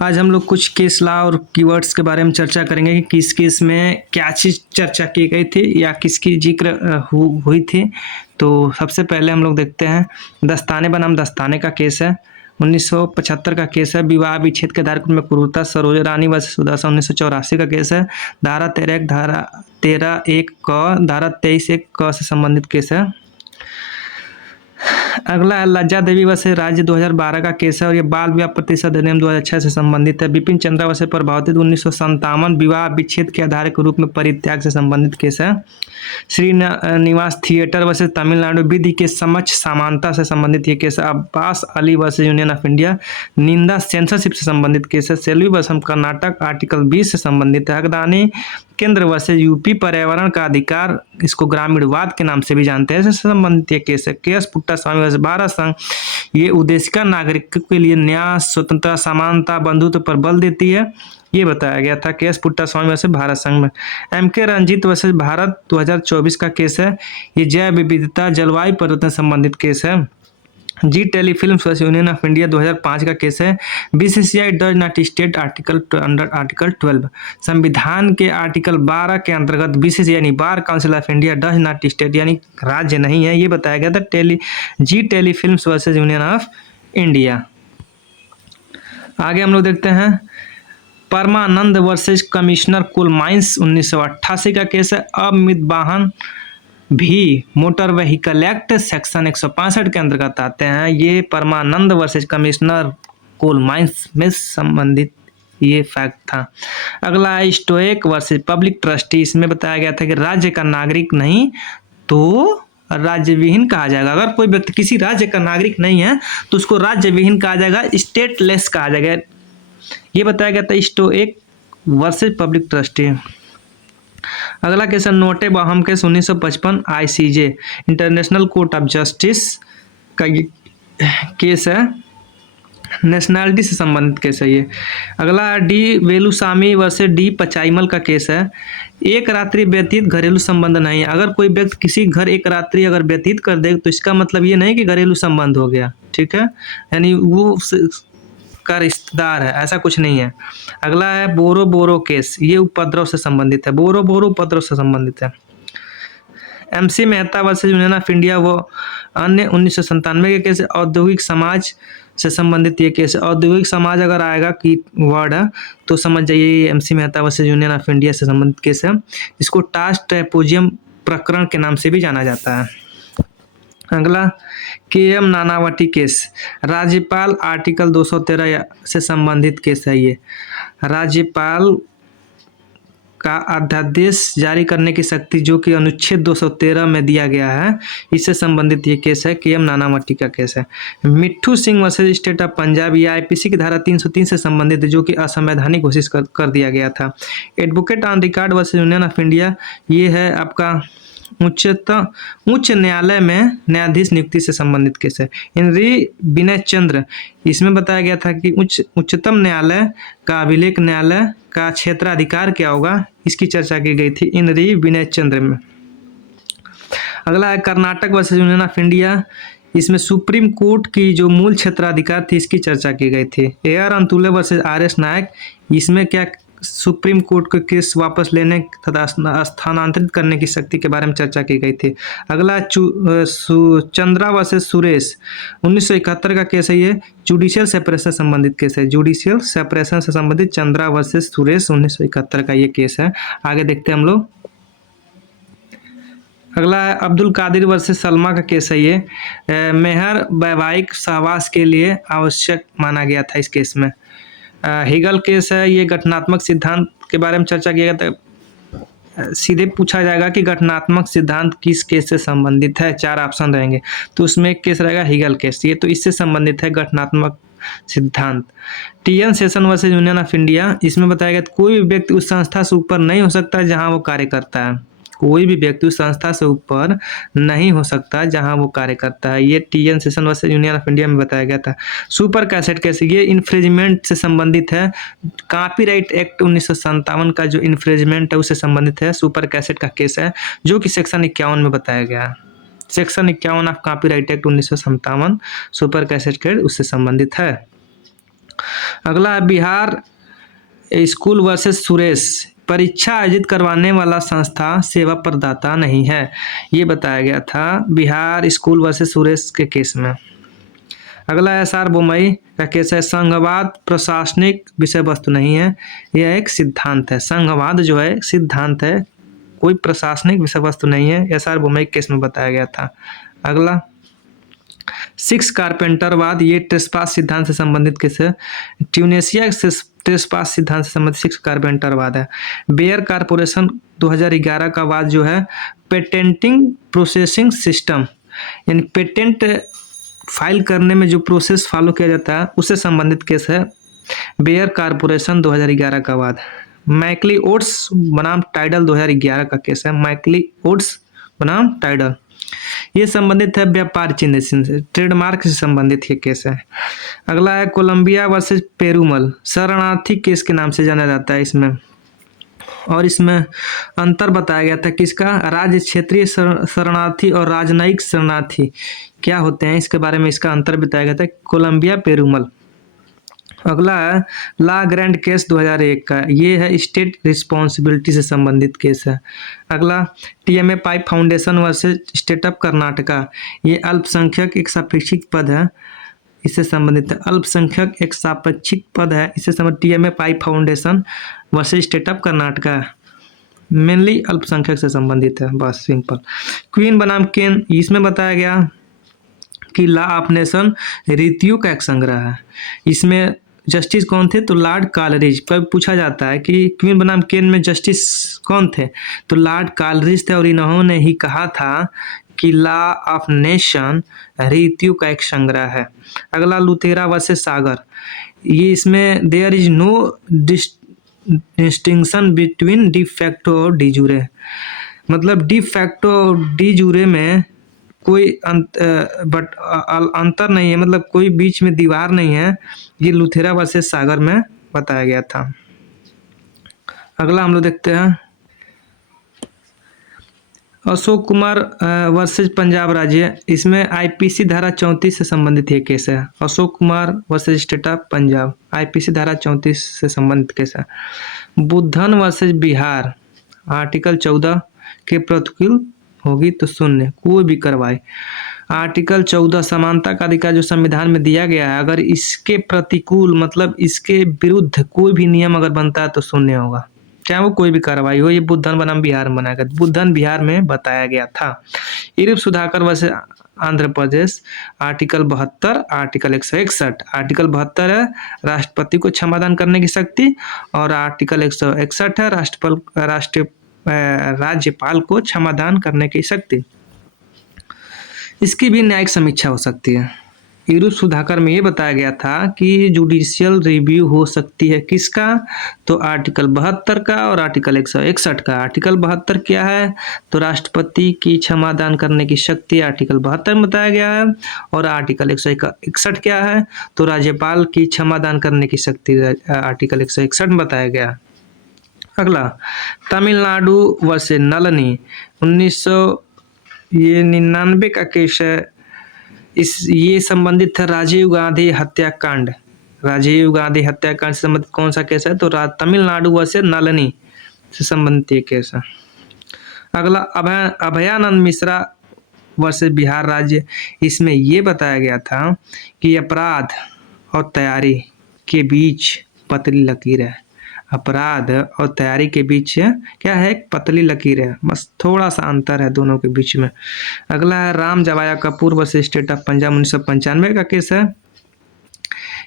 आज हम लोग कुछ केस लॉ और कीवर्ड्स के बारे में चर्चा करेंगे कि किस केस में क्या चीज़ चर्चा की गई थी या किसकी जिक्र हुई थी। तो सबसे पहले हम लोग देखते हैं दस्ताने बनाम दस्ताने का केस है। 1975 का केस है। विवाह विच्छेद के आधार में क्रूरता सरोज रानी वर्सेस सुदर्शन 1984 का केस है। धारा 13 धारा 13(1) क धारा 23(1) क से संबंधित केस है। अगला है लज्जा देवी वर्सेस राज्य 2012 का केस है और ये बाल विवाह प्रतिशत अधिनियम 2006 से संबंधित है। बिपिन चंद्रा वर्सेस प्रभावती 1957 विवाह विच्छेद के आधार के रूप में परित्याग से संबंधित केस है। श्रीनिवास थिएटर वर्सेस तमिलनाडु विधि के समक्ष समानता से संबंधित ये केस है। Abbas Ali versus union of India निंदा सेंसरशिप से संबंधित केस है। सेल्वी वर्सेस कर्नाटक आर्टिकल 20 से संबंधित है। हकदानी केंद्र वर्सेस यूपी पर्यावरण का अधिकार, इसको ग्रामीणवाद के नाम से भी जानते हैं, इससे संबंधित ये केस है। के एस पुट्टास्वामी वर्सेस भारत संघ, ये उद्देशिका नागरिक के लिए न्याय स्वतंत्रता समानता बंधुत्व पर बल देती है, ये बताया गया था। के एस पुट्टास्वामी वर्सेस भारत संघ में। एम के रंजीत वर्सेस भारत 2024 का केस है। ये जैव विविधता जलवायु परिवर्तन संबंधित केस है। Zee Telefilms versus union of India 2005 का केस है। BCCI does not state under article 12, संविधान के आर्टिकल 12 के अंतर्गत बीसीसीआई यानी Bar Council of India does not state यानी राज्य नहीं है, ये बताया गया था। Zee Telefilms versus union of India. आगे हम लोग देखते हैं Parmanand versus commissioner coal mines 1988 का केस है। अमित वाहन भी मोटर व्हीकल एक्ट सेक्शन 165 के अंतर्गत आते हैं। ये परमानंद वर्सेस कमिश्नर कोल माइंस में संबंधित ये फैक्ट था। अगला है स्टोएक वर्सेस पब्लिक ट्रस्टी। इसमें बताया गया था कि राज्य का नागरिक नहीं तो राज्य विहीन कहा जाएगा। अगर कोई व्यक्ति किसी राज्य का नागरिक नहीं है तो उसको राज्य विहीन कहा जाएगा, स्टेटलेस कहा जाएगा, ये बताया गया था स्टोएक वर्सेस पब्लिक ट्रस्टी। अगला केस है नोटे बहम case 1955 ICJ international court of justice का ये केस है। नेशनैलिटी से संबंधित केस है ये। अगला डी वेलुसामी वर्सेस डी पचाईमल का केस है। एक रात्रि व्यतीत घरेलू संबंध नहीं है। अगर कोई व्यक्ति किसी घर एक रात्रि अगर व्यतीत कर दे तो इसका मतलब ये नहीं कि घरेलू संबंध हो गया, ठीक है, यानी वो का रिश्तेदार है, ऐसा कुछ नहीं है। अगला है बोरो बोरो केस, ये उपद्रव से संबंधित है। बोरो बोरो उपद्रव से संबंधित है। MC Mehta versus union of India वो अन्य 1997 के केस। औद्योगिक समाज से संबंधित ये केस है। औद्योगिक समाज अगर आएगा की वर्ड है तो समझ जाइए MC Mehta versus union of India से संबंधित केस है। इसको टास्क ट्रेपोजियम प्रकरण के नाम से भी जाना जाता है। अगला के एम नानावटी केस, राज्यपाल आर्टिकल 213 से संबंधित केस है। ये राज्यपाल का अध्यादेश जारी करने की शक्ति जो कि अनुच्छेद 213 में दिया गया है, इससे संबंधित ये केस है। के एम नानावटी का केस है। मिट्ठू Singh versus state of Punjab, ये आईपीसी की धारा 303 से संबंधित है जो कि असंवैधानिक घोषित कर दिया गया था। Advocate on record versus union of India, ये है आपका उच्च न्यायालय में न्यायाधीश नियुक्ति से संबंधित केस है। इनरी विनय चंद्र, इसमें बताया गया था कि उच्चतम न्यायालय का अभिलेख न्यायालय का क्षेत्राधिकार क्या होगा, इसकी चर्चा की गई थी इनरी विनय चंद्र में। अगला है Karnataka versus union of India, इसमें सुप्रीम कोर्ट की जो मूल क्षेत्राधिकार थी इसकी चर्चा की गई थी। AR अंतुले वर्सेस RS नायक, इसमें क्या सुप्रीम कोर्ट को केस वापस लेने तथा स्थानांतरित करने की शक्ति के बारे में चर्चा की गई थी। अगला चंद्रा वर्सेस सुरेश 1971 का केस है। ये जुडिशियल सेपरेशन से संबंधित केस है। जुडिशियल सेपरेशन से संबंधित चंद्रा वर्सेस सुरेश 1971 का ये केस है। आगे देखते हैं हम लोग। अगला है अब्दुल कादिर वर्सेस सलमा का केस है। ये मेहर वैवाहिक सहवास के लिए आवश्यक माना गया था इस केस में। हिगल केस है। ये गठनात्मक सिद्धांत के बारे में चर्चा किया गया था। सीधे पूछा जाएगा कि गठनात्मक सिद्धांत किस केस से संबंधित है, 4 ऑप्शन रहेंगे तो उसमें एक केस रहेगा हिगल केस, ये तो इससे संबंधित है गठनात्मक सिद्धांत। TN session versus union of India, इसमें बताया गया कोई भी व्यक्ति उस संस्था से ऊपर नहीं हो सकता जहां वो कार्य करता है। कोई भी व्यक्ति उस संस्था से ऊपर नहीं हो सकता जहां वो कार्य करता है, ये TN session versus union of India में बताया गया था। सुपर कैसेट केस, ये इन्फ्रिंजमेंट से संबंधित है। कॉपीराइट एक्ट 1957 का जो इन्फ्रिंजमेंट है उससे संबंधित है। सुपर कैसेट का केस है जो कि सेक्शन 51 में बताया गया है। Section 51 of copyright act 1957 super cassette के उससे संबंधित है। अगला है बिहार स्कूल वर्सेस सुरेश, परीक्षा आयोजित करवाने वाला संस्था सेवा प्रदाता नहीं है, ये बताया गया था बिहार स्कूल वर्सेस सुरेश के केस में। अगला एसआर बोमई का केस है संघवाद प्रशासनिक विषय वस्तु नहीं है, यह एक सिद्धांत है। संघवाद जो है सिद्धांत है, कोई प्रशासनिक विषय वस्तु नहीं है, एसआर बोमई केस में बताया गया था। अगला सिक्स कारपेंटरवाद, ये ट्रेसपास सिद्धांत से संबंधित केस है। ट्यूनेशिया से ट्रेसपास सिद्धांत से संबंधित सिक्स कारपेंटरवाद है। बेयर कारपोरेशन 2011 का वाद जो है पेटेंटिंग प्रोसेसिंग सिस्टम, यानी पेटेंट फाइल करने में जो प्रोसेस फॉलो किया जाता है उससे संबंधित केस है बेयर कारपोरेशन 2011 का वाद। मैकली ओट्स बनाम टाइडल 2011 का केस है, मैकली ओट्स बनाम टाइडल, ये संबंधित है व्यापार चिन्ह से, ट्रेडमार्क से संबंधित ये केस है। अगला है कोलंबिया वर्सेस पेरूमल, शरणार्थी केस के नाम से जाना जाता है इसमें, और इसमें अंतर बताया गया था किसका, राज्य क्षेत्रीय शरणार्थी और राजनयिक शरणार्थी क्या होते हैं, इसके बारे में इसका अंतर बताया गया था कोलंबिया पेरूमल। अगला है ला ग्रैंड केस 2001 का, ये है स्टेट रिस्पॉन्सिबिलिटी से संबंधित केस है। अगला TMA pipe foundation versus state of Karnataka, ये अल्पसंख्यक एक सापेक्षिक पद है, इससे संबंधित है। अल्पसंख्यक एक सापेक्षिक पद है, इससे संबंधित TMA pipe foundation versus state of Karnataka, mainly अल्पसंख्यक से संबंधित है, बस सिंपल। क्वीन बनाम केन, इसमें बताया गया कि लॉ ऑफ नेशन रीतियों का एक संग्रह है, इसमें जस्टिस कौन थे, तो लॉर्ड कालरिज। कभी पूछा जाता है कि क्वीन बनाम केन में जस्टिस कौन थे, तो लॉर्ड कालरिज थे, और इन्होंने ही कहा था कि लॉ ऑफ नेशन रीतियों का एक संग्रह है। अगला लुथेरा वर्सेस सागर, ये इसमें there is no distinction between de facto और डी जूरे, मतलब डी फैक्टो और डी जूरे में कोई अंतर नहीं है, मतलब कोई बीच में दीवार नहीं है, ये लुथेरा वर्सेस सागर में बताया गया था। अगला हम लोग देखते हैं अशोक कुमार वर्सेस पंजाब राज्य, इसमें आईपीसी धारा 34 से संबंधित ये केस है। Ashok Kumar versus state of Punjab, IPC धारा 34 से संबंधित केस है। बुद्धन वर्सेस बिहार, आर्टिकल 14 के प्रतिकूल होगी तो शून्य, कोई भी कार्रवाई। आर्टिकल 14 समानता का अधिकार जो संविधान में दिया गया है, अगर इसके प्रतिकूल मतलब इसके विरुद्ध कोई भी नियम अगर बनता है तो शून्य होगा, चाहे वो कोई भी कार्रवाई हो। ये बुद्धन बनाम बिहार में बनाया गया, बुद्धन बिहार में बताया गया था। इरप Sudhakar versus Andhra Pradesh, article 72 article 161, article 72 है राष्ट्रपति को क्षमादान करने की शक्ति, और आर्टिकल 161 है राज्यपाल को क्षमादान करने की शक्ति, इसकी भी न्यायिक समीक्षा हो सकती है। इरुप सुधाकर में ये बताया गया था कि जुडिशियल रिव्यू हो सकती है किसका, तो आर्टिकल 72 का और आर्टिकल 161 का। आर्टिकल 72 क्या है, तो राष्ट्रपति की क्षमादान करने की शक्ति आर्टिकल 72 में बताया गया है, और आर्टिकल 161 क्या है, तो राज्यपाल की क्षमादान करने की शक्ति आर्टिकल 161 में बताया गया। अगला तमिलनाडु वर्सेस नलनी 1999 का केस है, ये संबंधित है राजीव गांधी हत्याकांड, राजीव गांधी हत्याकांड से संबंधित कौन सा केस है, तो तमिलनाडु वर्सेस नलनी से संबंधित ये केस है। अगला अभयानंद मिश्रा वर्सेस बिहार राज्य, इसमें ये बताया गया था कि अपराध और तैयारी के बीच पतली लकीर है, अपराध और तैयारी के बीच क्या है, एक पतली लकीर है, बस थोड़ा सा अंतर है दोनों के बीच में। अगला है Ram Jawaya Kapur versus state of Punjab 1995 का केस है।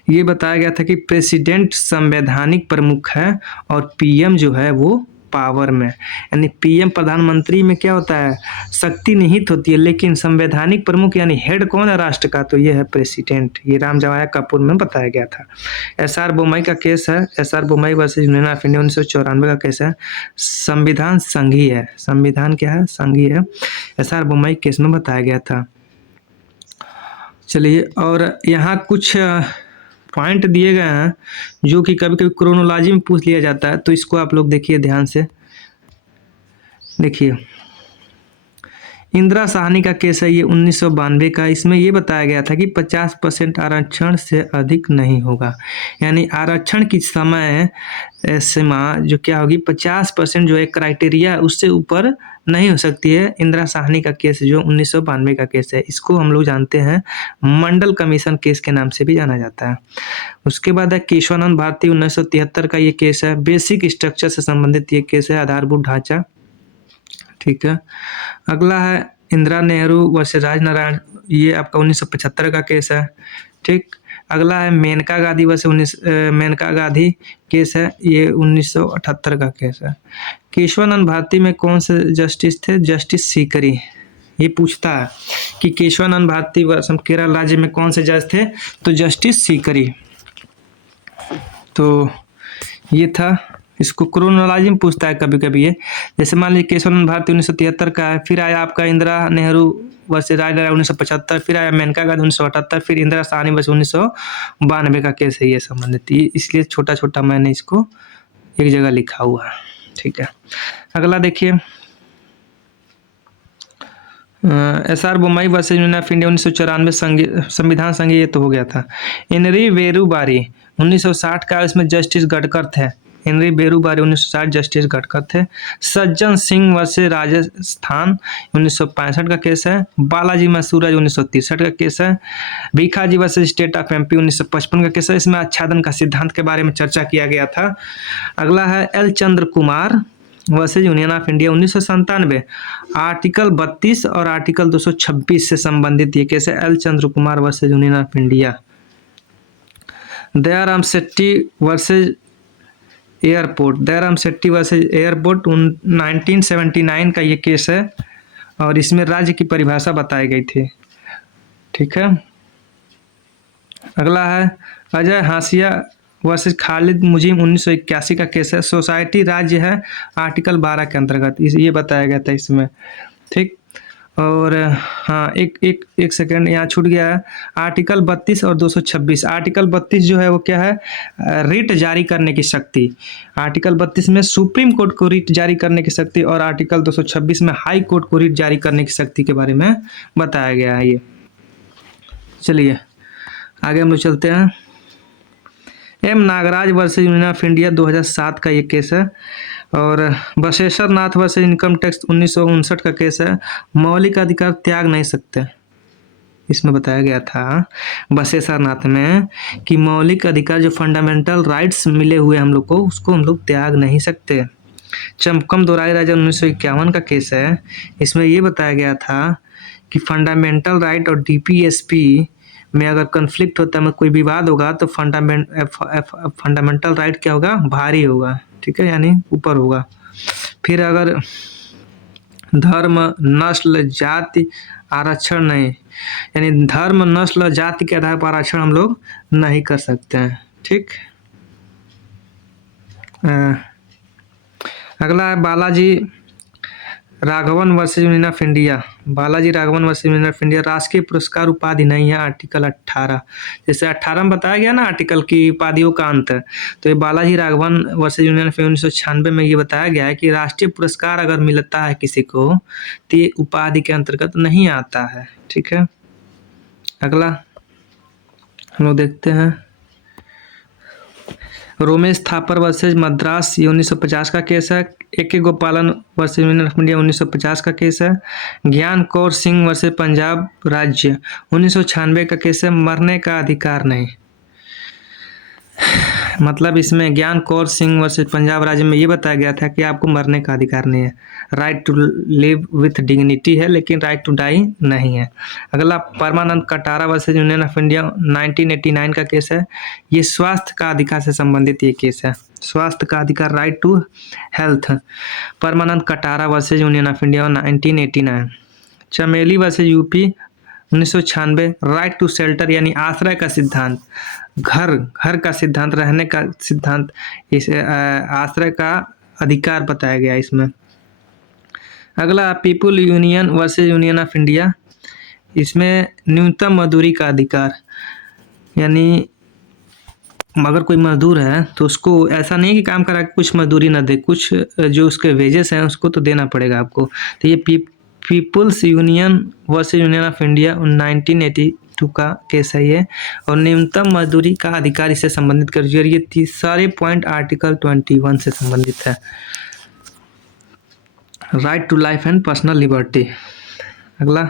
ये बताया गया था कि प्रेसिडेंट संवैधानिक प्रमुख है और पीएम जो है वो पावर में, यानी पीएम प्रधानमंत्री में क्या होता है, शक्ति निहित होती है, लेकिन संवैधानिक प्रमुख यानी हेड कौन है राष्ट्र का, तो ये है प्रेसिडेंट। ये राम जवाया कपूर में बताया गया था। एसआर बोमई का केस है, SR Bommai versus union of India 1994 का केस है। संविधान संघीय है, संविधान क्या है, संघीय है, एसआर बोमई केस में बताया गया था। चलिए, और यहाँ कुछ पॉइंट दिए गए हैं जो कि कभी कभी क्रोनोलॉजी में पूछ लिया जाता है, तो इसको आप लोग देखिए ध्यान से। देखिए इंदिरा साहनी का केस है ये 1992 का। इसमें ये बताया गया था कि 50% आरक्षण से अधिक नहीं होगा, यानी आरक्षण की समय सीमा जो क्या होगी 50% जो है क्राइटेरिया उससे ऊपर नहीं हो सकती है। इंदिरा साहनी का केस जो 1992 का केस है, इसको हम लोग जानते हैं मंडल कमीशन केस के नाम से भी जाना जाता है। उसके बाद है केशवानंद भारती 1973 का ये केस है। बेसिक स्ट्रक्चर से संबंधित ये केस है, आधारभूत ढांचा। ठीक है, अगला है इंदिरा नेहरू वर्सेस राजनारायण, ये आपका 1975 का केस है। ठीक, अगला है मेनका गांधी वर्सेस मेनका गांधी केस है, ये 1978 का केस है। केशवानंद भारती में कौन से जस्टिस थे? जस्टिस सीकरी। ये पूछता है कि केशवानंद भारती वर्ष केरल राज्य में कौन से जज थे, तो जस्टिस सीकरी। तो ये था, इसको क्रोनोलॉजी में पूछता है कभी कभी ये। जैसे मान लीजिए केशवानंद भारती 1973 का है, फिर आया आपका इंदिरा नेहरू वर्सेस राजनारायण 1975, फिर आया मेनका गांधी 1978, फिर इंदिरा साहनी वर्सेस 1992 का केस है ये संबंधित। इसलिए छोटा छोटा मैंने इसको एक जगह लिखा हुआ है। ठीक है, अगला देखिए SR Bommai versus union of India 1994 संविधान संघ, ये तो हो गया था। हेनरी वेरुबारी 1960 का, इसमें जस्टिस गडकर थे। हेनरी वेरुबारी 1960 जस्टिस गडकर थे। सज्जन सिंह वर्सेस राजस्थान 1965 का केस है। बालाजी मसूराज 1963 का केस है। Bhikaji versus state of MP 1955 का केस है। इसमें आच्छादन का सिद्धांत के बारे में चर्चा किया गया था। अगला है L Chandra Kumar versus union of India 1997, article 32 और आर्टिकल 226 से संबंधित ये केस है। L Chandra Kumar versus union of India. Dayaram Shetty versus airport, Dayaram Shetty versus airport 1979 का ये केस है, और इसमें राज्य की परिभाषा बताई गई थी। ठीक है, अगला है अजय हाशिया वर्सेस खालिद मुजीब 1981 का केस है। सोसाइटी राज्य है आर्टिकल 12 के अंतर्गत, ये बताया गया था इसमें। ठीक, और हाँ एक सेकेंड यहाँ छूट गया है, आर्टिकल 32 और 226। आर्टिकल 32 जो है वो क्या है, रिट जारी करने की शक्ति। आर्टिकल 32 में सुप्रीम कोर्ट को रिट जारी करने की शक्ति, और आर्टिकल 226 में हाई कोर्ट को रिट जारी करने की शक्ति के बारे में बताया गया है ये। चलिए आगे हम लोग चलते हैं। M Nagraj versus union of India 2007 का ये केस है, और Basheshwar Nath versus income tax 1959 का केस है। मौलिक अधिकार त्याग नहीं सकते, इसमें बताया गया था बशेश्वर नाथ में कि मौलिक अधिकार जो फंडामेंटल राइट्स मिले हुए हम लोग को, उसको हम लोग त्याग नहीं सकते। चमकम दोराई राजा 1951 का केस है। इसमें ये बताया गया था कि फंडामेंटल राइट और DPSP में अगर कन्फ्लिक्ट होता है, कोई विवाद होगा, तो फंडामेंटल राइट क्या होगा, भारी होगा। ठीक है, यानी ऊपर होगा। फिर अगर धर्म नस्ल जाति आरक्षण नहीं, यानी धर्म नस्ल जाति के आधार पर आरक्षण हम लोग नहीं कर सकते हैं। ठीक, अगला है Balaji Raghavan versus union of India. Balaji Raghavan versus union of India, राष्ट्रीय पुरस्कार उपाधि नहीं है, आर्टिकल 18। जैसे 18 में बताया गया ना आर्टिकल की उपाधियों का अंत, तो ये Balaji Raghavan versus union of 1996 में ये बताया गया है कि राष्ट्रीय पुरस्कार अगर मिलता है किसी को, तो ये उपाधि के अंतर्गत नहीं आता है। ठीक है, अगला हम लोग देखते हैं रोमेश थापर वर्सेज मद्रास, ये 1950 का केस है। AK गोपालन वर्सेज यूनियन ऑफ इंडिया 1950 का केस है। ज्ञान कौर सिंह वर्सेज पंजाब राज्य 1996 का केस है। मरने का अधिकार नहीं, मतलब इसमें ज्ञान कौर सिंह वर्सेज पंजाब राज्य में ये बताया गया था कि आपको मरने का अधिकार नहीं है। Right to live with dignity है, लेकिन राइट टू डाई नहीं है। अगला Parmanand Katara versus union of India 1989 का केस है। ये स्वास्थ्य का अधिकार से संबंधित ये केस है, स्वास्थ्य का अधिकार, right to health. Parmanand Katara versus union of India 1989। Chameli versus UP 1996, right to shelter यानी आश्रय का सिद्धांत, घर का सिद्धांत, रहने का सिद्धांत, इस आश्रय का अधिकार बताया गया इसमें। अगला people union versus union of India, इसमें न्यूनतम मजदूरी का अधिकार, यानी अगर कोई मजदूर है तो उसको ऐसा नहीं कि काम करा के कुछ मजदूरी ना दे, कुछ जो उसके वेजेस हैं उसको तो देना पड़ेगा आपको। तो ये people's union versus union of India 1982 का केस है ये। और न्यूनतम मजदूरी का अधिकार इससे संबंधित कर दिया। ये सारे पॉइंट आर्टिकल 21 से संबंधित है। Right to life and personal liberty. अगला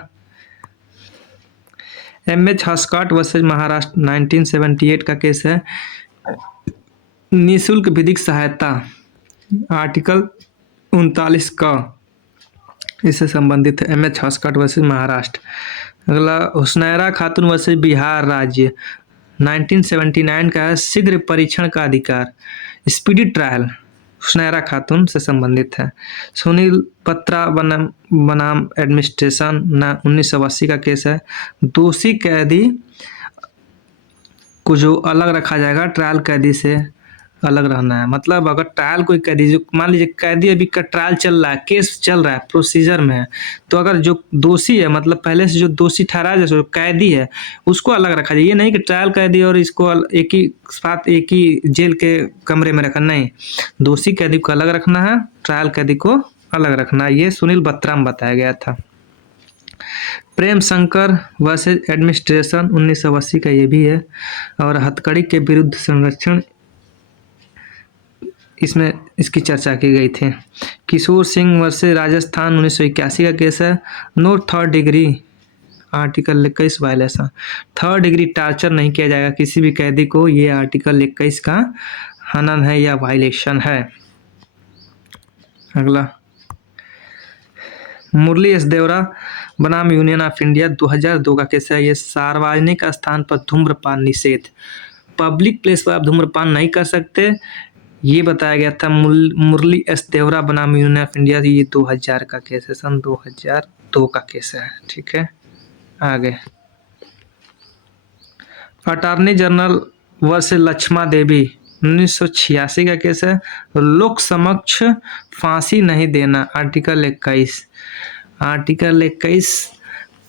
एमएच हस्कॉट वर्सेज महाराष्ट्र 1978 का केस है। निःशुल्क विधिक सहायता आर्टिकल 39 का इससे संबंधित है। MH Hoskot versus Maharashtra. अगला हुसनैरा खातून वर्सेज बिहार राज्य 1979 का है। शीघ्र परीक्षण का अधिकार स्पीडी ट्रायल हुसनैरा खातून से संबंधित है। सुनील पत्रा बनाम एडमिनिस्ट्रेशन 1980 का केस है। दोषी कैदी को जो अलग रखा जाएगा, ट्रायल कैदी से अलग रहना है। मतलब अगर ट्रायल कोई कैदी, जो मान लीजिए कैदी अभी का ट्रायल चल रहा है, केस चल रहा है, प्रोसीजर में है, तो अगर जो दोषी है, मतलब पहले से जो दोषी ठहराया जाए, जो कैदी है, उसको अलग रखा जाए। ये नहीं कि ट्रायल कैदी और इसको एक ही साथ एक ही जेल के कमरे में रखना, नहीं, दोषी कैदी को अलग रखना है, ट्रायल कैदी को अलग रखना है। ये सुनील बत्रा में बताया गया था। प्रेम शंकर वर्सेज एडमिनिस्ट्रेशन 1980 का ये भी है। और हथकड़ी के विरुद्ध संरक्षण, इसमें इसकी चर्चा की गई थी। किशोर सिंह वर्सेज राजस्थान 1981 का केस है। No third degree article 21 violation. Third degree torture नहीं किया जाएगा किसी भी कैदी को, ये आर्टिकल 21 का हनन है या वायलेशन है। अगला मुरली एस देवरा बनाम यूनियन ऑफ इंडिया 2002 का केस है। ये सार्वजनिक स्थान पर धूम्रपान निषेध, पब्लिक प्लेस पर आप धूम्रपान नहीं कर सकते, ये बताया गया था। मुरली एस देवरा बनाम यूनियन ऑफ इंडिया, ये 2000 का केस है, सन 2002 का केस है। ठीक है, आगे अटॉर्नी जनरल वर्सेज लक्ष्मा देवी 1986 का केस है। लोक समक्ष फांसी नहीं देना आर्टिकल 21। आर्टिकल 21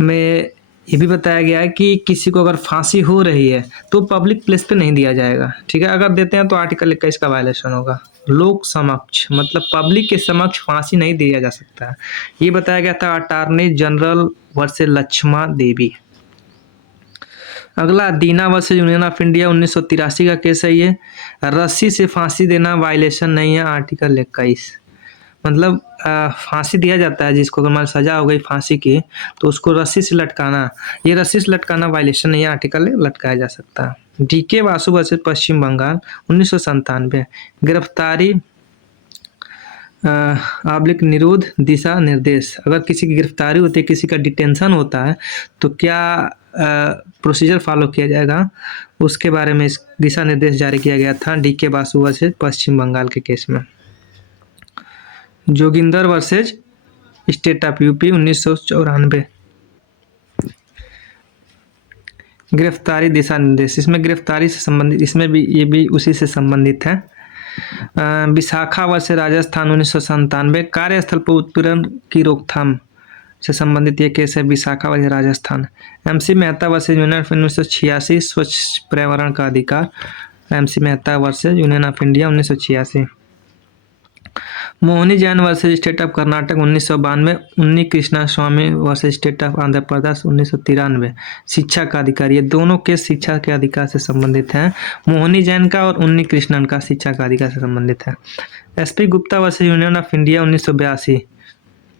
में ये भी बताया गया है कि किसी को अगर फांसी हो रही है तो पब्लिक प्लेस पे नहीं दिया जाएगा। ठीक है, अगर देते हैं तो आर्टिकल 21 का वायलेशन होगा। लोक समक्ष मतलब पब्लिक के समक्ष फांसी नहीं दिया जा सकता है, ये बताया गया था अटॉर्नी जनरल वर्सेज लक्ष्मा देवी। अगला दीना वर्सेज यूनियन ऑफ इंडिया 1983 का केस है। ये रस्सी से फांसी देना वायलेशन नहीं है, आर्टिकल 21। मतलब फांसी दिया जाता है जिसको, अगर मान सजा हो गई फांसी की तो उसको रस्सी से लटकाना, ये रस्सी से लटकाना वायलेशन नहीं है, आर्टिकल लटकाया जा सकता है। डीके वासु वर्सेज पश्चिम बंगाल 1997। गिरफ्तारी आब्लिक निरोध दिशा निर्देश, अगर किसी की गिरफ्तारी होती है, किसी का डिटेंशन होता है, तो क्या प्रोसीजर फॉलो किया जाएगा, उसके बारे में इस दिशा निर्देश जारी किया गया था डीके वासु वर्सेज पश्चिम बंगाल के केस में। Joginder versus state of UP 1994। गिरफ्तारी दिशा निर्देश, इसमें गिरफ्तारी से संबंधित, इसमें भी ये भी उसी से संबंधित है। विशाखा वर्सेज राजस्थान 1997। कार्यस्थल पर उत्पीड़न की रोकथाम से संबंधित ये केस है, Vishaka versus Rajasthan. MC Mehta versus union of 1986। स्वच्छ पर्यावरण का अधिकार, MC Mehta versus union of India 1986। Mohini Jain versus state of Karnataka 1992। Unni Krishna Swami versus state of Andhra Pradesh 1993। शिक्षा का अधिकार, ये दोनों केस शिक्षा के अधिकार से संबंधित हैं। मोहनी जैन का और उन्नी कृष्णन का शिक्षा का अधिकार से संबंधित है। SP Gupta versus union of India 1982।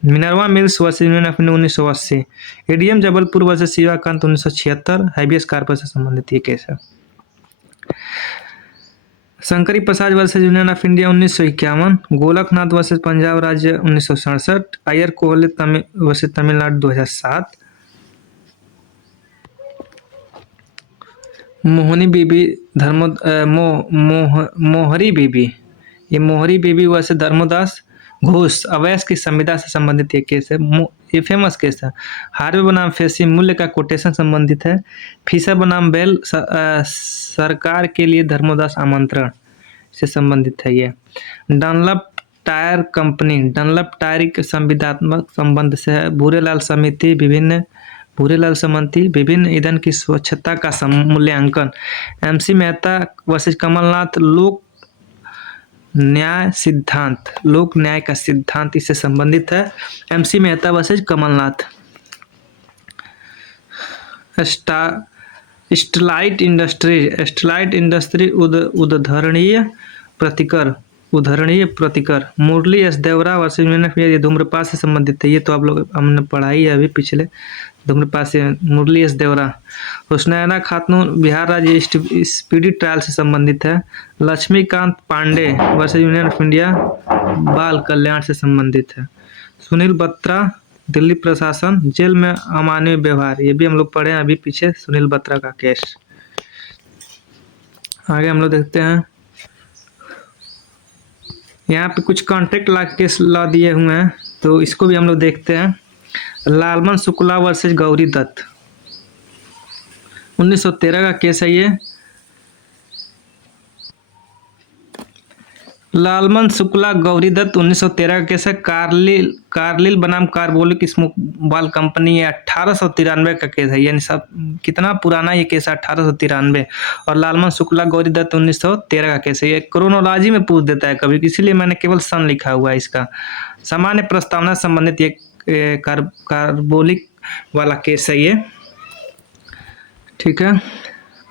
Minerva Mills versus union of India 1980। ADM Jabalpur versus Shivakant 1976। Habeas corpus से संबंधित ये केस है। Shankari Prasad versus union of India 1951। Golaknath versus Punjab राज्य 1967। अय्यर कोहली वर्सेज तमिलनाडु 2007। मोहनी बीबी मोहरी बीबी, ये मोहरी बीबी वर्सेज धर्मदास घोष अवैध की संविदा से संबंधित ये केस है। ये फेमस केस है। हार्वे बनाम फेसी मूल्य का कोटेशन संबंधित है। फीसा बनाम बेल सरकार के लिए धर्मदास आमंत्रण से संबंधित है। ये Dunlop tyre company, Dunlop tyre के संविदात्मक संबंध से है। भूरेलाल समिति विभिन्न ईंधन की स्वच्छता का मूल्यांकन। एमसी मेहता वर्सेज कमलनाथ लोक न्याय सिद्धांत, लोक न्याय का सिद्धांत इससे संबंधित है। MC Mehta versus Kamalnath. Sterlite industry उदाहरणीय प्रतिकर। मुरली एस देवरा वर्सेज ये धूम्रपान से संबंधित है। ये तो आप लोग हमने पढ़ा ही है अभी पिछले, धूम्रपान से मुरली एस देवरा। हुसनैना खातून बिहार राज्य स्पीडी ट्रायल से संबंधित है। Laxmikant Pandey versus union of India बाल कल्याण से संबंधित है। सुनील बत्रा दिल्ली प्रशासन जेल में अमानवीय व्यवहार, ये भी हम लोग पढ़े हैं अभी पीछे सुनील बत्रा का केस। आगे हम लोग देखते हैं, यहाँ पे कुछ कॉन्ट्रैक्ट लॉ केस लॉ दिए हुए हैं, तो इसको भी हम लोग देखते हैं। लालमन शुक्ला वर्सेज गौरी दत्त, 1913 का केस है ये। लालमन शुक्ला गौरी दत्त 1913 का केस है। कार्लिल बनाम कार्बोलिक स्मोकबाल कंपनी, ये 1893 का केस है। यानी सब कितना पुराना ये केस है, 1893। और लालमन शुक्ला गौरी दत्त 1913 का केस है। ये क्रोनोलॉजी में पूछ देता है कभी, इसीलिए मैंने केवल सन लिखा हुआ है इसका। सामान्य प्रस्तावना संबंधित ये कार्बोलिक वाला केस है ये, ठीक है।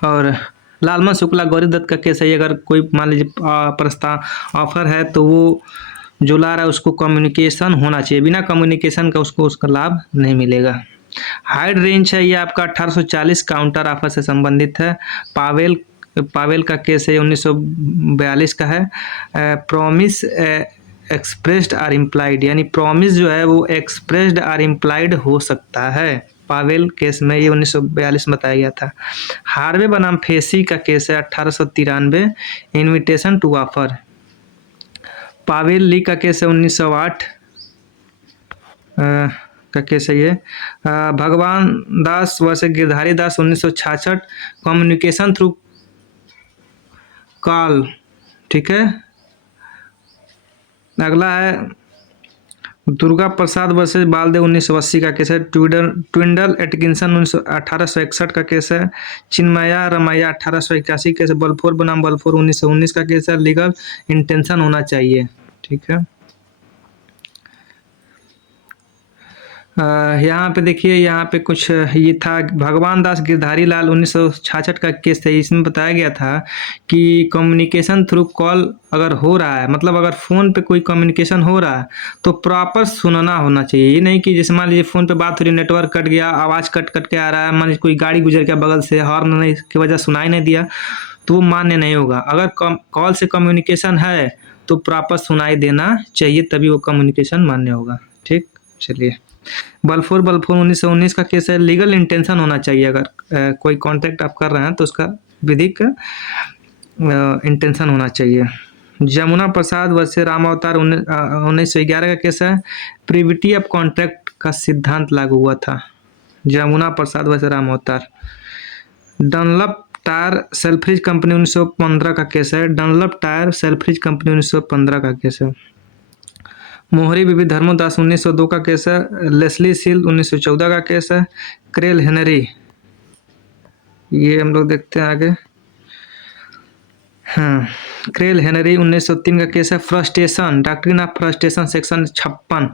और लालमन शुक्ला गौरी दत्त का केस है, अगर कोई मान लीजिए प्रस्ताव ऑफर है तो वो जो ला रहा है उसको कम्युनिकेशन होना चाहिए, बिना कम्युनिकेशन का उसको उसका लाभ नहीं मिलेगा। हाइड रेंज है ये आपका 1840 काउंटर ऑफर से संबंधित है। पावेल का केस है 1942 का है। प्रॉमिस एक्सप्रेस्ड आर इम्प्लाइड, यानी प्रॉमिस जो है वो एक्सप्रेस्ड आर इम्प्लाइड हो सकता है। पावेल केस में ये 1942 में बताया गया था। हार्वे बनाम फेसी का केस है 1893, इनविटेशन टू ऑफर। पावेल ली का केस है 1908 का केस है ये। भगवान दास वर्सेस गिरधारी दास 1966, कम्युनिकेशन थ्रू कॉल, ठीक है। अगला है दुर्गा प्रसाद वर्सेस बालदेव 1980 का केस है। ट्विंडल एटकिंसन 1861 का केस है। चिन्मया रमैया 1881 केस है। बलफोर बनाम बलफोर 1919 का केस है। लीगल इंटेंशन होना चाहिए, ठीक है। यहाँ पे देखिए, यहाँ पे कुछ ये था, भगवान दास गिरधारी लाल 1966 का केस था। इसमें बताया गया था कि कम्युनिकेशन थ्रू कॉल अगर हो रहा है, मतलब अगर फ़ोन पे कोई कम्युनिकेशन हो रहा है तो प्रॉपर सुनना होना चाहिए। ये नहीं कि जैसे मान लीजिए फ़ोन पे बात हो रही, नेटवर्क कट गया, आवाज़ कट कट के आ रहा है, मान लीजिए कोई गाड़ी गुजर गया बगल से, हॉर्न नहीं की वजह सुनाई नहीं दिया, तो वो मान्य नहीं होगा। अगर कॉल से कम्युनिकेशन है तो प्रॉपर सुनाई देना चाहिए, तभी वो कम्युनिकेशन मान्य होगा, ठीक। चलिए, बलफोर 1919 का केस है। लीगल इंटेंशन होना चाहिए, अगर कोई कॉन्ट्रैक्ट आप कर रहे हैं तो उसका विधिक इंटेंशन होना चाहिए। जमुना प्रसाद वर्सेस राम अवतार 1911 का केस है। प्रिविटी ऑफ कॉन्ट्रैक्ट का सिद्धांत लागू हुआ था। जमुना प्रसाद वर्सेस राम अवतार। डनलप टायर सेल्फ्रिज कंपनी 1915 का केस है। डनलप टायर सेल्फ्रिज कंपनी 1915 का केस है। मोहरी बीबी धर्मोदास 1902 का केस है। लेस्ली सील 1914 का केस है। क्रेल हेनरी, ये हम लोग देखते हैं आगे। हाँ, क्रेल हेनरी 1903 का केस है। Frustration, doctrine of frustration section 56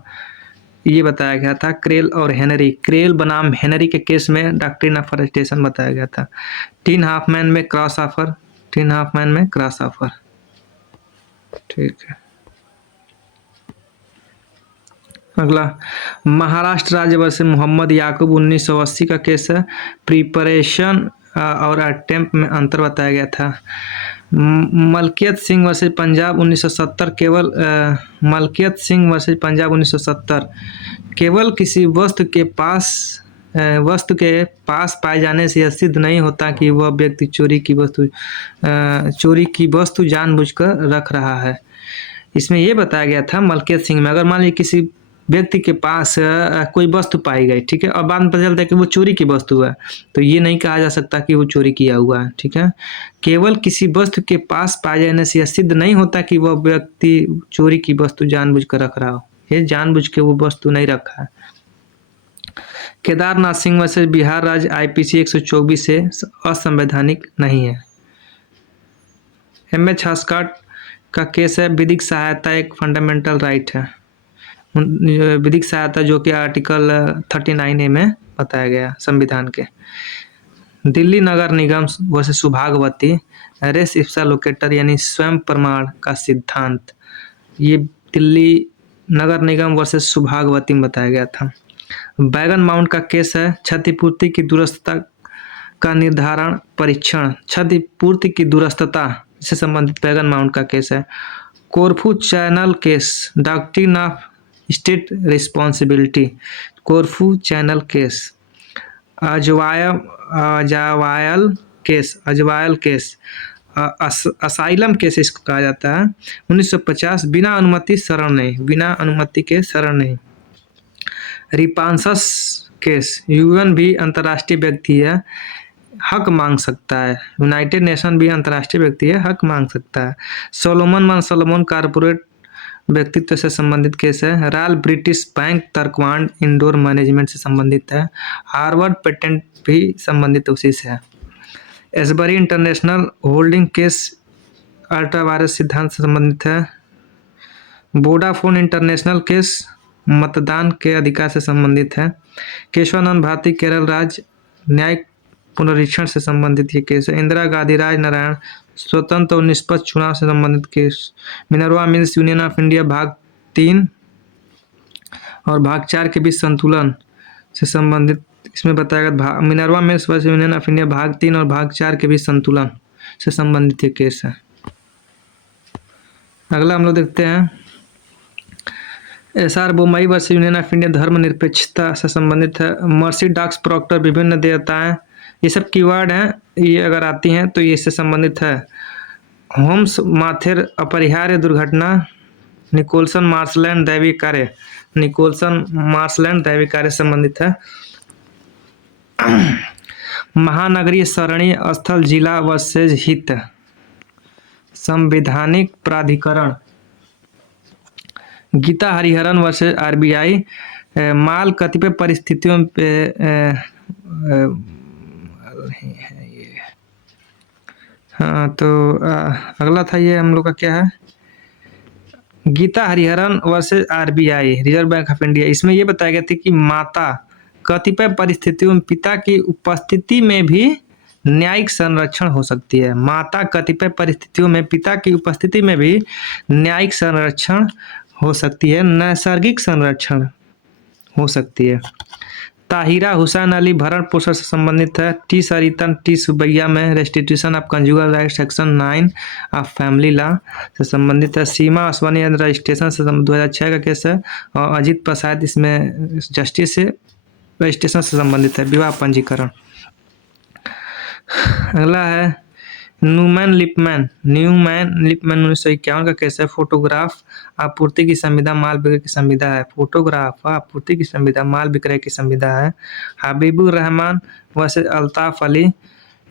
ये बताया गया था। क्रेल और हेनरी, क्रेल बनाम हेनरी के केस में डॉक्ट्रिन ऑफ फ्रस्ट्रेशन बताया गया था। टीन हाफमैन में क्रॉस ऑफर, ठीक है। अगला महाराष्ट्र राज्य वर्सेस मोहम्मद याकूब 1980 का केस है। प्रिपरेशन और अटेम्प्ट में अंतर बताया गया था। मलकियत सिंह वर्सेस पंजाब 1970, केवल मलकियत सिंह वर्सेस पंजाब 1970, केवल किसी वस्तु के पास पाए जाने से यह सिद्ध नहीं होता कि वह व्यक्ति चोरी की वस्तु जानबूझकर रख रहा है। इसमें यह बताया गया था मलकियत सिंह में, अगर मान लीजिए किसी व्यक्ति के पास कोई वस्तु पाई गई, ठीक है, और बाद में पता चलता है कि वो चोरी की वस्तु है, तो ये नहीं कहा जा सकता कि वो चोरी किया हुआ है, ठीक है। केवल किसी वस्तु के पास पाए जाने से यह सिद्ध नहीं होता कि वह व्यक्ति चोरी की वस्तु जानबूझकर रख रहा हो। ये जानबूझ के वो वस्तु नहीं रखा है। केदारनाथ सिंह वर्सेस बिहार राज्य IPC 124 से असंवैधानिक नहीं है। MH हास्काट का केस है। विधिक सहायता एक फंडामेंटल राइट है। विधिक सहायता जो कि आर्टिकल 39A में बताया गया संविधान के। दिल्ली नगर निगम वैसे सुभागवती, रेस इप्सा लोकेटर यानी स्वयं प्रमाण का सिद्धांत, ये दिल्ली नगर निगम वर्सेस सुभागवती में बताया गया था। बैगन माउंट का केस है। क्षतिपूर्ति की दुरुस्तता का निर्धारण परीक्षण, क्षतिपूर्ति की दुरुस्तता से संबंधित बैगन माउंट का केस है। Corfu Channel case, doctrine of state responsibility, Corfu Channel case. अजवायल केस, असाइलम केस इसको कहा जाता है। 1950, बिना अनुमति शरण नहीं, बिना अनुमति के शरण नहीं। रिपांसस केस, यूएन भी अंतर्राष्ट्रीय व्यक्ति है, हक मांग सकता है। यूनाइटेड नेशन भी अंतर्राष्ट्रीय व्यक्ति है, हक मांग सकता है। सोलोमन कारपोरेट व्यक्तित्व से संबंधित केस है। Royal British Bank Turquand indoor management से संबंधित है। हार्वर्ड पेटेंट भी संबंधित उसी से है। एसबरी इंटरनेशनल होल्डिंग केस अल्ट्रावायरस सिद्धांत से संबंधित है। वोडाफोन इंटरनेशनल केस मतदान के अधिकार से संबंधित है। केशवानंद भारती केरल राज्य न्यायिक पुनरीक्षण से संबंधित ये केस है। इंदिरा गांधी राज नारायण स्वतंत्र और निष्पक्ष चुनाव से संबंधित case. Minerva mills union of India भाग 3 और भाग 4 के बीच संतुलन से संबंधित इसमें बताया गया। Minerva mills versus union of India भाग 3 और भाग 4 के बीच संतुलन से संबंधित ये केस है। अगला हम लोग देखते हैं SR Bombay versus union of India धर्मनिरपेक्षता से संबंधित है। मर्सी डॉक्स प्रॉक्टर विभिन्न देवताएं, ये सब कीवर्ड हैं, ये अगर आती हैं तो ये इससे संबंधित है। होम्स माथेर अपरिहार्य दुर्घटना, निकोलसन मार्शलैंड दैवीय कार्य, निकोलसन मार्शलैंड दैवीय कार्य संबंधित है। महानगरीय सरणी स्थल जिला वर्सेज हित, संवैधानिक प्राधिकरण। गीता हरिहरन वर्सेज RBI, माल कतिपय परिस्थितियों पे हाँ तो अगला था ये हम लोग का क्या है, Gita Hariharan versus RBI reserve bank of India. इसमें ये बताया गया था कि माता कतिपय परिस्थितियों में पिता की उपस्थिति में भी न्यायिक संरक्षण हो सकती है। माता कतिपय परिस्थितियों में पिता की उपस्थिति में भी न्यायिक संरक्षण हो सकती है, नैसर्गिक संरक्षण हो सकती है। ताहिरा हुसैन अली भरण पोषण से संबंधित है। टी सरितन टी सुबैया में restitution of conjugal right section 9 of family law से संबंधित है। सीमा असवानी रजिस्ट्रेशन से 2006 का केस है और अजीत प्रसाद इसमें जस्टिस से रजिस्ट्रेशन से संबंधित है, विवाह पंजीकरण। अगला है न्यूमैन लिपमैन 1951 का केस है। फोटोग्राफ आपूर्ति की संविदा माल विक्रय की संविदा है। फोटोग्राफ आपूर्ति की संविदा माल विक्रय की संविदा है। हबीबुर रहमान वर्सेस अल्ताफ अली,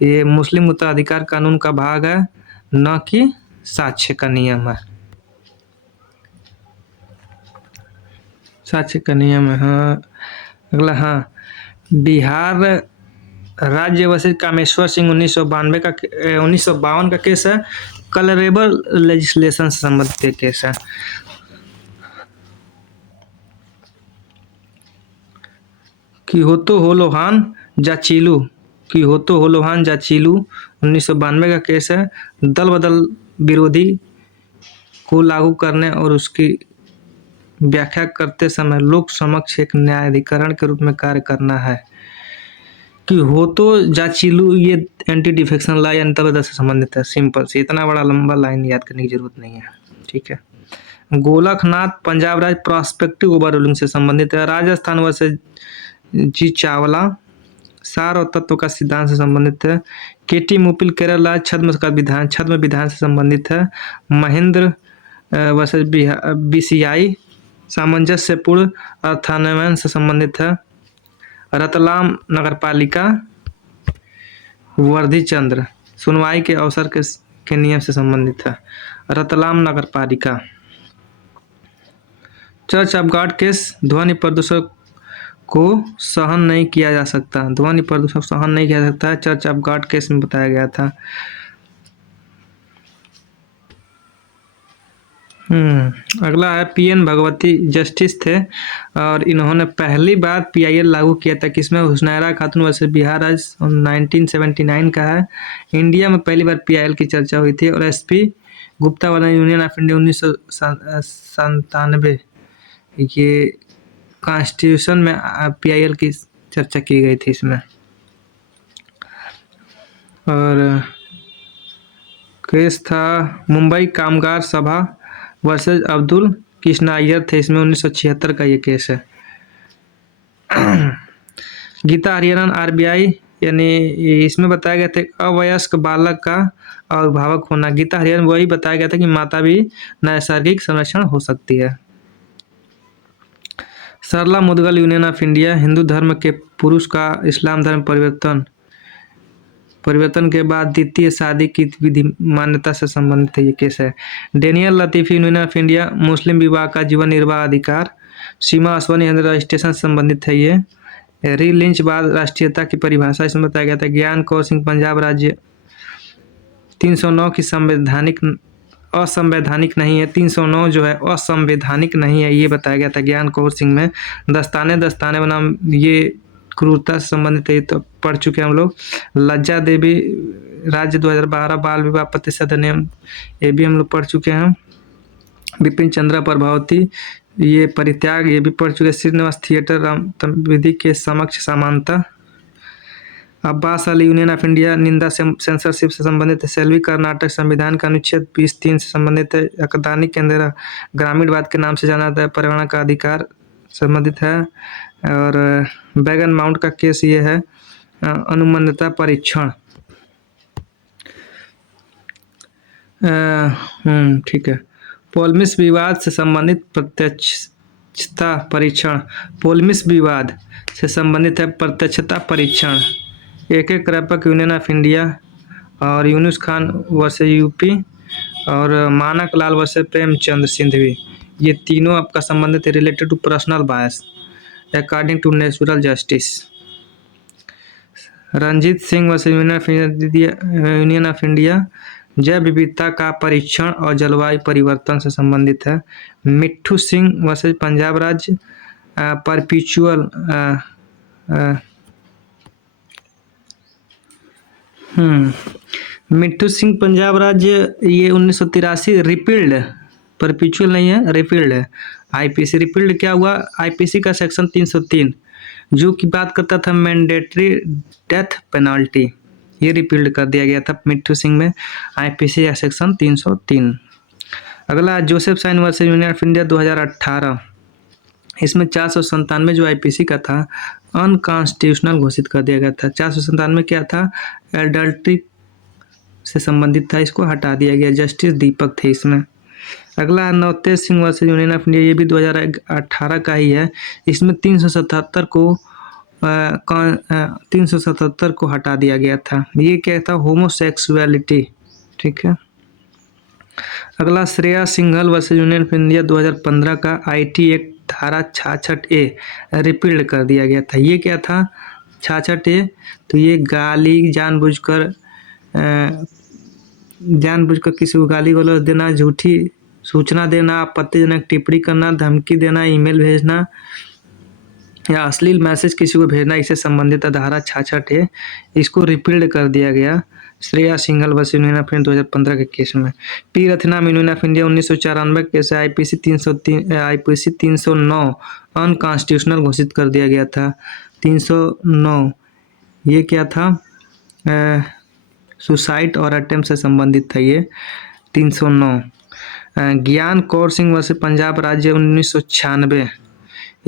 ये मुस्लिम उत्तराधिकार कानून का भाग है, न कि साक्ष्य का नियम है। साक्ष्य का नियम है। हाँ अगला, हाँ बिहार राज्य वर्सेज कामेश्वर सिंह 1952 का केस है। कलरेबल लेजिस्लेशन से संबंधित केस है। किहोतो होलोहान जाचिलू 1992 का केस है। दल बदल विरोधी को लागू करने और उसकी व्याख्या करते समय लोक समक्ष एक न्यायाधिकरण के रूप में कार्य करना है। कि हो तो जाचिलू ये एंटी डिफेक्शन लॉ या अंतर्गत से संबंधित है। सिंपल से, इतना बड़ा लंबा लाइन याद करने की जरूरत नहीं है, ठीक है। गोलकनाथ पंजाब राज्य प्रोस्पेक्टिव ओवर रूलिंग से संबंधित है। राजस्थान वर्सेज जी चावला सार और तत्व का सिद्धांत से संबंधित है। केटी मुपिल केरल राज्य छद्म विधान से संबंधित है। महेंद्र वर्सेज BCI सामंजस्यपूर्ण अर्थान्वयन से संबंधित है। रतलाम नगरपालिका वर्धी चंद्र सुनवाई के अवसर के नियम से संबंधित है। रतलाम नगरपालिका। चर्च ऑफ गॉड केस ध्वनि प्रदूषण को सहन नहीं किया जा सकता। ध्वनि प्रदूषण सहन नहीं किया जा सकता है, चर्च ऑफ गॉड केस में बताया गया था। अगला है पीएन भगवती जस्टिस थे और इन्होंने पहली बार पीआईएल लागू किया था, किसमें? हुस्नैरा खातून वैसे बिहार राज्य 1979 का है। इंडिया में पहली बार पीआईएल की चर्चा हुई थी। और एसपी गुप्ता वाला यूनियन ऑफ इंडिया 1997, ये कॉन्स्टिट्यूशन में पीआईएल की चर्चा की गई थी इसमें। और केस था मुंबई कामगार सभा वर्सेस अब्दुल कृष्णा अय्यर थे, इसमें 1976 का ये केस है। गीता हरियाणा आरबीआई, यानी इसमें बताया गया था अवयस्क बालक का अभिभावक होना। गीता हरियाणा वही बताया गया था कि माता भी नैसर्गिक संरक्षण हो सकती है। Sarla Mudgal Union of India, Hindu धर्म के पुरुष का इस्लाम धर्म परिवर्तन के बाद द्वितीय शादी की विधि मान्यता से संबंधित है, ये केस है। डेनियल लतीफ़ी यूनियन ऑफ इंडिया, मुस्लिम विवाह का जीवन निर्वाह अधिकार। सीमा असवानी रजिस्ट्रेशन से संबंधित है ये। री लिंच बाद राष्ट्रीयता की परिभाषा इसमें बताया गया था। ज्ञान कौर सिंह पंजाब राज्य 309 की असंवैधानिक नहीं है, 309 जो है असंवैधानिक नहीं है, ये बताया गया था ज्ञान कौर सिंह में। दस्ताने बनाम ये क्रूरता से संबंधित है, ये तो पढ़ चुके हैं हम लोग। लज्जा देवी राज्य 2012 बाल विवाह प्रतिशत अधिनियम, ये भी हम लोग पढ़ चुके हैं। बिपिन चंद्रा प्रभावती, ये परित्याग, ये भी पढ़ चुके। श्रीनिवास थिएटर विधि के समक्ष समानता। Abbas Ali union of India, निंदा सेंसरशिप से संबंधित है। सेल्वी कर्नाटक संविधान का अनुच्छेद 20(3) से संबंधित है। अकदानी केंद्र ग्रामीणवाद के नाम से जाना जाता है। पर्यावरण का अधिकार संबंधित है। और बैगन माउंट का केस ये है अनुमान्यता परीक्षण। ठीक है। पोलमिस विवाद से संबंधित प्रत्यक्षता परीक्षण। पोलमिस विवाद से संबंधित है प्रत्यक्षता परीक्षण। एक रैपक यूनियन ऑफ इंडिया और यूनुस खान वर्सेस यूपी और मानक लाल वर्सेस प्रेमचंद सिंधवी, ये तीनों आपका संबंधित है related to personal bias according to natural justice. Ranjit Singh versus union of India, जैव विविधता का परीक्षण और जलवायु परिवर्तन से संबंधित है। मिट्ठू सिंह वर्सेस पंजाब राज्य परपिचुअल मिट्ठू सिंह पंजाब राज्य, ये 1983 रिपील्ड, परपिचुअल नहीं है, रिपील्ड है। आईपीसी रिपील्ड क्या हुआ? आईपीसी का सेक्शन 303 जो की बात करता था मैंडेटरी डेथ पेनाल्टी, ये रिपील्ड कर दिया गया था मिट्ठू सिंह में, आईपीसी का सेक्शन 303। अगला Joseph Shine versus union of India 2018, इसमें 497 जो आईपीसी का था अनकॉन्स्टिट्यूशनल घोषित कर दिया गया था। 497 क्या था? एडल्ट्री से संबंधित था, इसको हटा दिया गया। जस्टिस दीपक थे इसमें। अगला Navtej Singh versus union of India, ये भी 2018 का ही है। इसमें 377 को हटा दिया गया था। ये क्या था? होमोसेक्सुअलिटी। ठीक है। अगला Shreya Singhal versus union of India 2015 का आईटी एक्ट धारा 66A रिपील्ड कर दिया गया था। ये क्या था? 66A, तो ये गाली जानबूझकर किसी को गाली गलौज देना, झूठी सूचना देना, आपत्तिजनक टिप्पणी करना, धमकी देना, ईमेल भेजना या अश्लील मैसेज किसी को भेजना, इससे संबंधित धारा 66A, इसको रिपील्ड कर दिया गया Shreya Singhal versus union of India 2015 के केस में। P Rathinam Union of India 1994 case IPC 309 unconstitutional घोषित कर दिया गया था। 309 ये क्या था? सुसाइड और अटेम्प्ट से संबंधित था ये 309। ज्ञान कौर सिंह वर्सेस पंजाब राज्य 1996,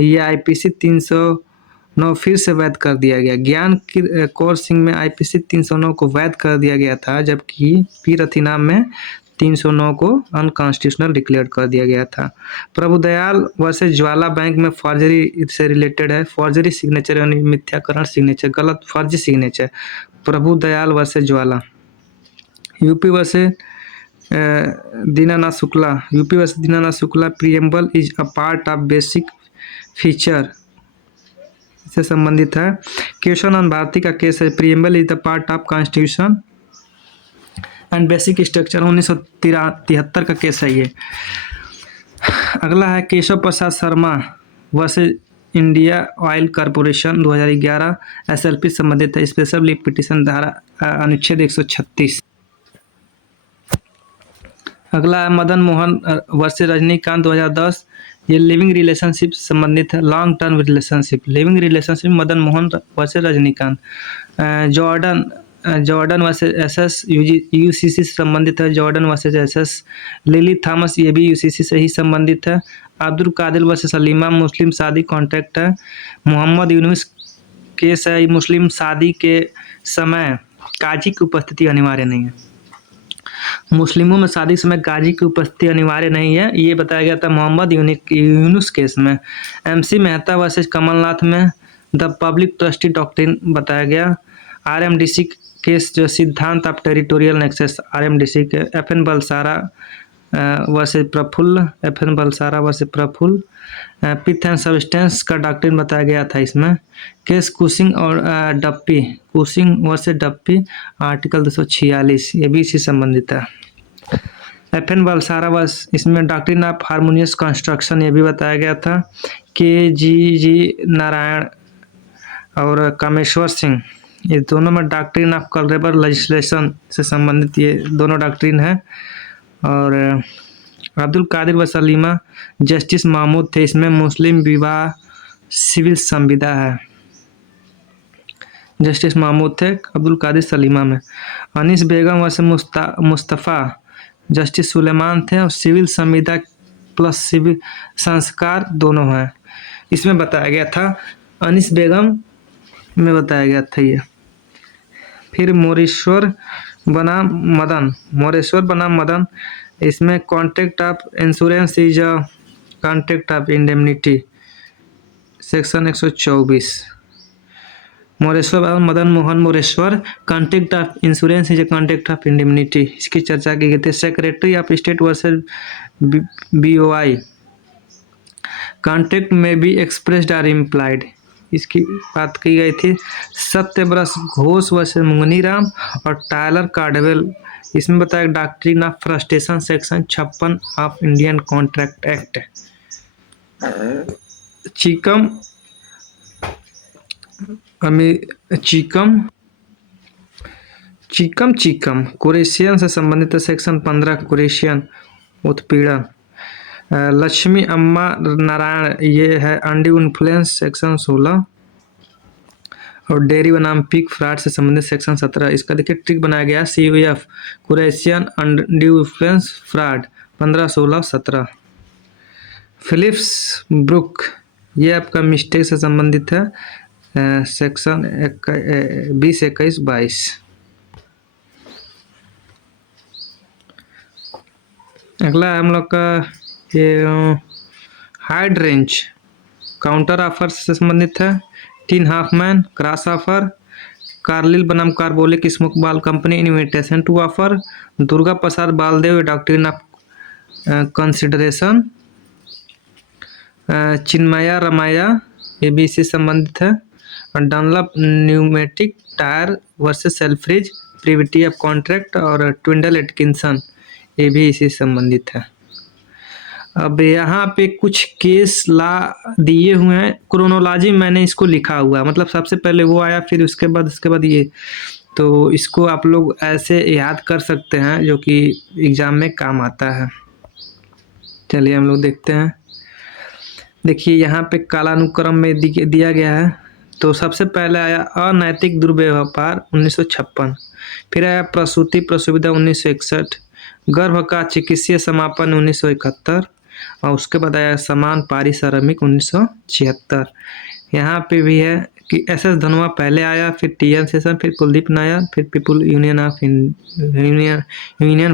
ये आईपीसी 309 फिर से वैध कर दिया गया। ज्ञान कौर सिंह में आईपीसी 309 को वैध कर दिया गया था, जबकि पी रथिनाम में 309 को अनकॉन्स्टिट्यूशनल डिक्लेयर कर दिया गया था। प्रभुदयाल वर्सेस ज्वाला बैंक में फॉर्जरी से रिलेटेड है। फॉर्जरी सिग्नेचर यानी मिथ्याकरण सिग्नेचर, गलत फर्जी signature. Prabhudayal versus Jwala. UP versus Dinanath Shukla, preamble is a part of basic feature से संबंधित है। केशव नंद भारती का केस है, preamble is the part of constitution and basic structure, 1973 का केस है ये। अगला है Keshav Prasad Sharma versus India Oil Corporation 2011 SLP संबंधित है, स्पेशल लीव पिटीशन धारा अनुच्छेद 136। अगला है मदन मोहन वर्सेज रजनीकांत 2010, ये लिविंग रिलेशनशिप संबंधित है, long term relationship, living relationship Madan Mohan versus Rajinikanth. Jordan versus SS UCC से संबंधित है, Jordan versus SS. Lily Thomas ये भी यूसीसी से ही संबंधित है। अब्दुल कादिर वर्सेज सलीमा मुस्लिम शादी कॉन्ट्रैक्ट है। मोहम्मद यूनुस केस है, मुस्लिम शादी के समय काजी की उपस्थिति अनिवार्य नहीं है। मुस्लिमों में शादी समय काजी की उपस्थिति अनिवार्य नहीं है, ये बताया गया था मोहम्मद यूनुस केस में। एमसी मेहता वर्सेज कमलनाथ में द पब्लिक ट्रस्टी डॉक्ट्रिन बताया गया। आरएमडीसी केस जो सिद्धांत ऑफ टेरिटोरियल नेक्सस आरएमडीसी के। FN Balsara versus Prafulla, FN Balsara versus Prafulla. Pith and substance का डॉक्ट्रिन बताया गया था इसमें। केस कुसिंग और Dupuy, Cushing versus Dupuy article 246, ये भी इसी संबंधित है। एफएन बलसारा वर्स इसमें डॉक्ट्रिन ऑफ हार्मोनियस कंस्ट्रक्शन ये भी बताया गया था। जी नारायण और कामेश्वर सिंह, ये दोनों में डॉक्ट्रिन ऑफ कल्चरल लेजिस्लेशन से संबंधित ये दोनों डॉक्ट्रिन है। और अब्दुल कादिर व सलीमा जस्टिस महमूद थे, इसमें मुस्लिम विवाह सिविल संविदा है, जस्टिस महमूद थे अब्दुल कादिर सलीमा में। अनीस बेगम वैसे मुस्तफ़ा जस्टिस सुलेमान थे, और सिविल संविदा प्लस सिविल संस्कार दोनों हैं। इसमें बताया गया था अनीस बेगम में बताया गया था ये। फिर मोरेश्वर बनाम मदन, इसमें contract of insurance is a contract of indemnity, section 124। Madan Mohan Moreshwar, contract of insurance is a contract of indemnity, इसकी चर्चा की गई थी। Secretary of state versus BOI, contract में बी एक्सप्रेस्ड और इम्प्लाइड, इसकी बात की गई थी। सत्यव्रत घोष वर्सेज मुंगनीराम और टायलर कार्डवेल, इसमें बताया doctrine of frustration, section 56 of Indian contract act. Chikham coercion से संबंधित है, सेक्शन 15 कुरेशियन उत्पीड़न। लक्ष्मी अम्मा नारायण ये है अनड्यू इन्फ्लुएंस, सेक्शन 16। और डेयरी बनाम पिग फ्रॉड से संबंधित सेक्शन 17। इसका देखिए ट्रिक बनाया गया CUF coercion undue influence fraud 15, 16, 17। Phillips Brooks ये आपका मिस्टेक से संबंधित है, सेक्शन 20, 21, 22। अगला हम लोग का ये हाइड रेंज काउंटर ऑफर से संबंधित है। Tinn Hoffman cross offer, Carlill बनाम carbolic smoke ball company invitation to offer, Durga Prasad Baldev doctrine of consideration, Chinnaya Ramayya ये भी इससे संबंधित है। और Dunlop pneumatic tyre versus Selfridge privity of contract, और ट्विंडल एटकिंसन ये भी इसी संबंधित है। अब यहाँ पे कुछ केस ला दिए हुए हैं, क्रोनोलॉजी मैंने इसको लिखा हुआ है, मतलब सबसे पहले वो आया फिर उसके बाद ये, तो इसको आप लोग ऐसे याद कर सकते हैं जो कि एग्ज़ाम में काम आता है। चलिए हम लोग देखते हैं। देखिए यहाँ पे कालानुक्रम में दिया गया है। तो सबसे पहले आया अनैतिक दुर्व्यवहार 1956, फिर आया प्रसूति प्रसुविधा 1961, गर्भ का चिकित्सीय समापन 1971, और उसके बाद आया समान पारिश्रमिक 1976। यहाँ पे भी है कि SS धनोआ पहले आया, फिर TN सेशन, फिर कुलदीप नायर, फिर people union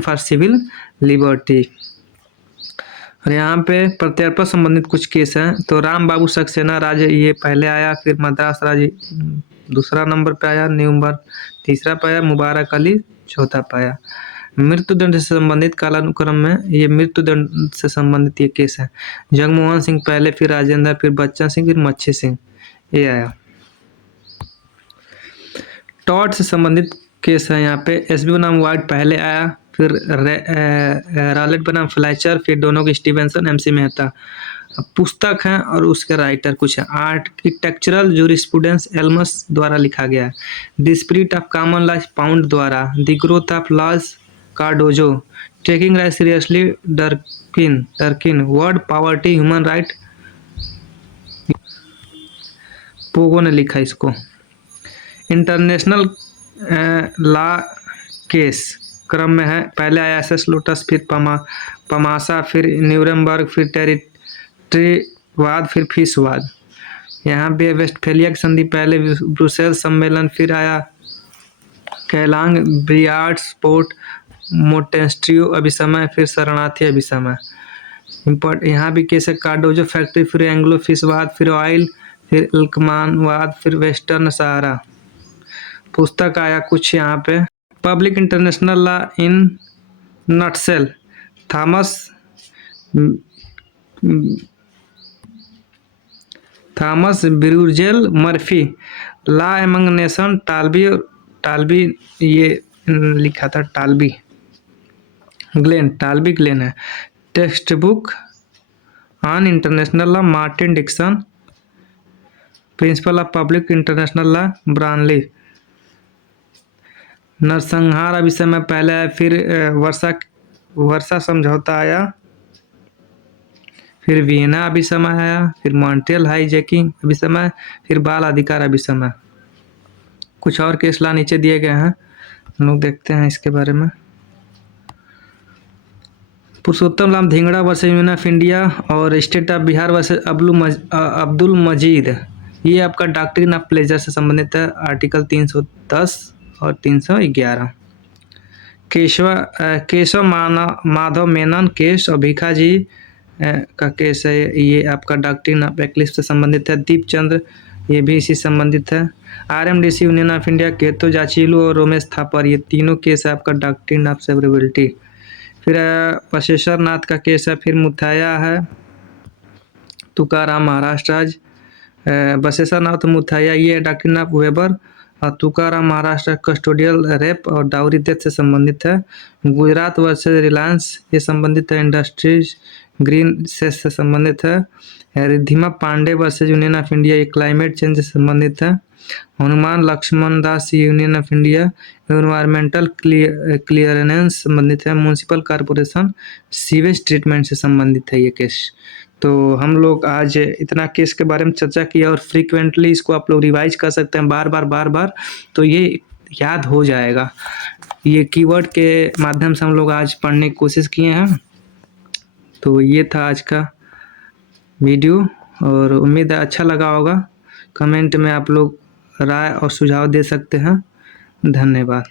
for civil liberty. और यहाँ पे प्रत्यर्पण संबंधित कुछ केस हैं। तो राम बाबू सक्सेना राज्य ये पहले आया, फिर मद्रास राज्य दूसरा नंबर पे आया, न्यूबर्ग तीसरा पाया, मुबारक अली चौथा पाया। मृत्युदंड से संबंधित कालानुक्रम में ये मृत्युदंड से संबंधित ये केस है। जगमोहन सिंह पहले, फिर राजेंद्र, फिर बच्चन सिंह, फिर मच्छी सिंह ये आया। टॉड से संबंधित केस है यहाँ पे। SB बनाम वाइट पहले आया, फिर रॉलेट बनाम फ्लैचर, फिर दोनों के स्टीवेंसन, MC मेहता। पुस्तक है और उसके राइटर कुछ है। आर्किटेक्चरल जूरिस्प्रूडेंस एल्मस द्वारा लिखा गया है। The spirit of common life Pound द्वारा। The growth of laws Cardozo. Taking life seriously Dworkin. World poverty human right Pogge ने लिखा इसको। इंटरनेशनल लॉ केस क्रम में है, पहले आया SS लोटस, फिर पमासा, फिर न्यूरेमबर्ग, फिर टेरिटरीवाद, फिर फिशवाद। यहाँ पे वेस्टफेलिया की संधि, पहले ब्रुसेल्स सम्मेलन, फिर आया कैलांग ब्रियार्ड स्पोर्ट, मोटेस्ट्रियो अभिसमय, फिर शरणार्थी अभिसमय। यहाँ भी केस है कार्डोजो फैक्ट्री, फिर एंग्लो फिशवाद, फिर ऑयल, फिर इल्कमानवाद, फिर वेस्टर्न सहारा। पुस्तक आया कुछ यहाँ पे। Public international law in nutshell, Thomas Buergenthal Murphy. Law among nation, टाल्बी ये लिखा था टाल्बी ग्लेन है। Textbook on international law, Martin Dixon. Principle of public international law, Brownlie. नरसंहार अभिसमय पहले आया, फिर वर्षा समझौता आया, फिर वियना अभिसमय आया, फिर मॉन्ट्रियल हाईजैकिंग अभिसमय, फिर बाल अधिकार अभिसमय। कुछ और केस ला नीचे दिए गए हैं, हम लोग देखते हैं इसके बारे में। Purushottam Ram Dhingra versus union of India और state of Bihar versus Abdul Majeed. ये आपका डॉक्ट्रिन ऑफ प्लेजर से संबंधित है, आर्टिकल 310 और 311। केशव माधव मेनन केस और भिखाजी का केस है, ये आपका डॉक्ट्रिन ऑफ एक्लिप्स से संबंधित है। दीपचंद्र, ये भी इसी संबंधित है। RMDC यूनियन ऑफ इंडिया, केतो जाचिलू और रोमेश थापर, ये तीनों केस है आपका डॉक्ट्रिन ऑफ सेवरेबिलिटी। फिर बशेश्वर नाथ का केस है, फिर मुथाया है, तुकाराम महाराष्ट्र आज। बशेश्वर नाथ मुथाया ये डॉक्ट्रिन ऑफ वेबर, और तुकाराम महाराष्ट्र कस्टोडियल रेप और डाउरी डेथ से संबंधित है। गुजरात वर्सेस रिलायंस, ये संबंधित है इंडस्ट्रीज ग्रीन से संबंधित है। Riddhima Pandey versus union of India, ये क्लाइमेट चेंज से संबंधित है। Hanuman Laxman Das, Union of India, environmental clearance संबंधित है। म्यूनसिपल कॉरपोरेशन सीवेज ट्रीटमेंट से संबंधित है ये केस। तो हम लोग आज इतना केस के बारे में चर्चा किया, और फ्रीक्वेंटली इसको आप लोग रिवाइज कर सकते हैं बार बार, तो ये याद हो जाएगा। ये कीवर्ड के माध्यम से हम लोग आज पढ़ने की कोशिश किए हैं। तो ये था आज का वीडियो, और उम्मीद है अच्छा लगा होगा। कमेंट में आप लोग राय और सुझाव दे सकते हैं। धन्यवाद।